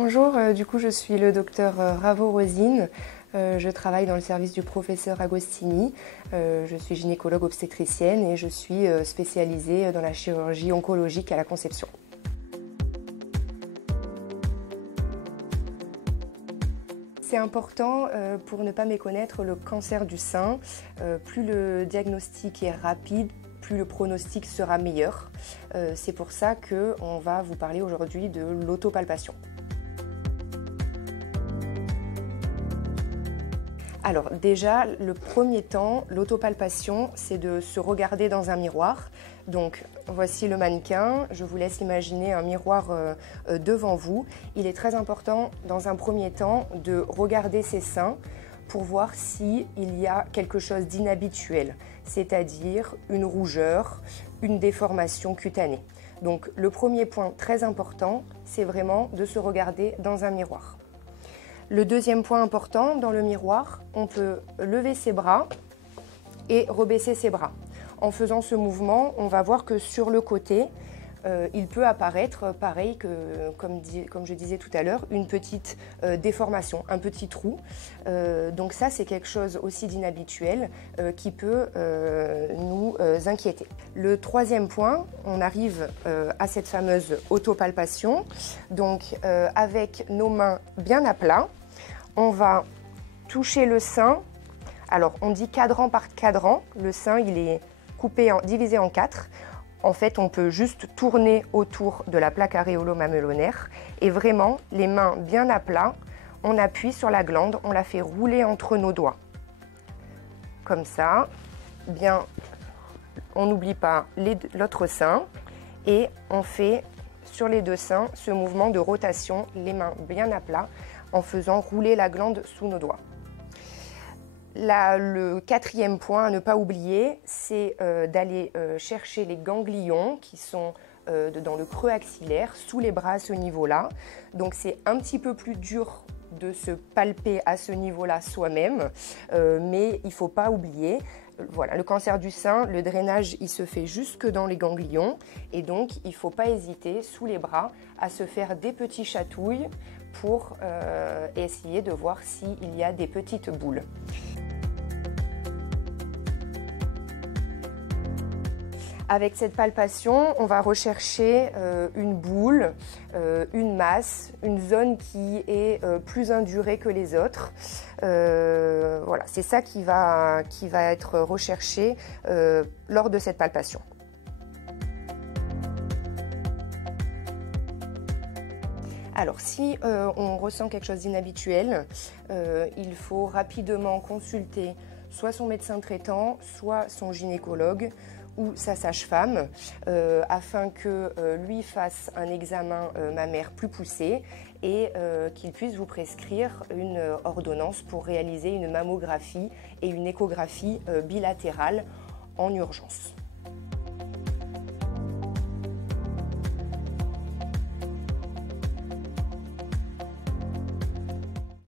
Bonjour, du coup je suis le docteur Ravo Rosine. Je travaille dans le service du professeur Agostini. Je suis gynécologue obstétricienne et je suis spécialisée dans la chirurgie oncologique à la conception. C'est important pour ne pas méconnaître le cancer du sein. Plus le diagnostic est rapide, plus le pronostic sera meilleur. C'est pour ça qu'on va vous parler aujourd'hui de l'autopalpation. Alors déjà, le premier temps, l'autopalpation, c'est de se regarder dans un miroir. Donc voici le mannequin, je vous laisse imaginer un miroir devant vous. Il est très important dans un premier temps de regarder ses seins pour voir s'il y a quelque chose d'inhabituel, c'est-à-dire une rougeur, une déformation cutanée. Donc le premier point très important, c'est vraiment de se regarder dans un miroir. Le deuxième point important, dans le miroir, on peut lever ses bras et rebaisser ses bras. En faisant ce mouvement, on va voir que sur le côté, il peut apparaître, pareil que, comme je disais tout à l'heure, une petite déformation, un petit trou. Donc ça, c'est quelque chose aussi d'inhabituel qui peut nous inquiéter. Le troisième point, on arrive à cette fameuse autopalpation. Donc avec nos mains bien à plat, on va toucher le sein. Alors on dit cadran par cadran, le sein il est divisé en 4. En fait, on peut juste tourner autour de la plaque aréolo-mamelonnaire et vraiment, les mains bien à plat, on appuie sur la glande, on la fait rouler entre nos doigts. Comme ça, bien, on n'oublie pas l'autre sein et on fait sur les deux seins ce mouvement de rotation, les mains bien à plat, en faisant rouler la glande sous nos doigts. Le quatrième point à ne pas oublier, c'est d'aller chercher les ganglions qui sont dans le creux axillaire, sous les bras à ce niveau-là. Donc c'est un petit peu plus dur de se palper à ce niveau-là soi-même, mais il ne faut pas oublier, voilà, le cancer du sein, le drainage il se fait jusque dans les ganglions et donc il ne faut pas hésiter sous les bras à se faire des petits chatouilles pour essayer de voir s'il y a des petites boules. Avec cette palpation, on va rechercher une boule, une masse, une zone qui est plus indurée que les autres. Voilà, c'est ça qui va être recherché lors de cette palpation. Alors, si on ressent quelque chose d'inhabituel, il faut rapidement consulter soit son médecin traitant, soit son gynécologue ou sa sage-femme, afin que lui fasse un examen mammaire plus poussé et qu'il puisse vous prescrire une ordonnance pour réaliser une mammographie et une échographie bilatérale en urgence.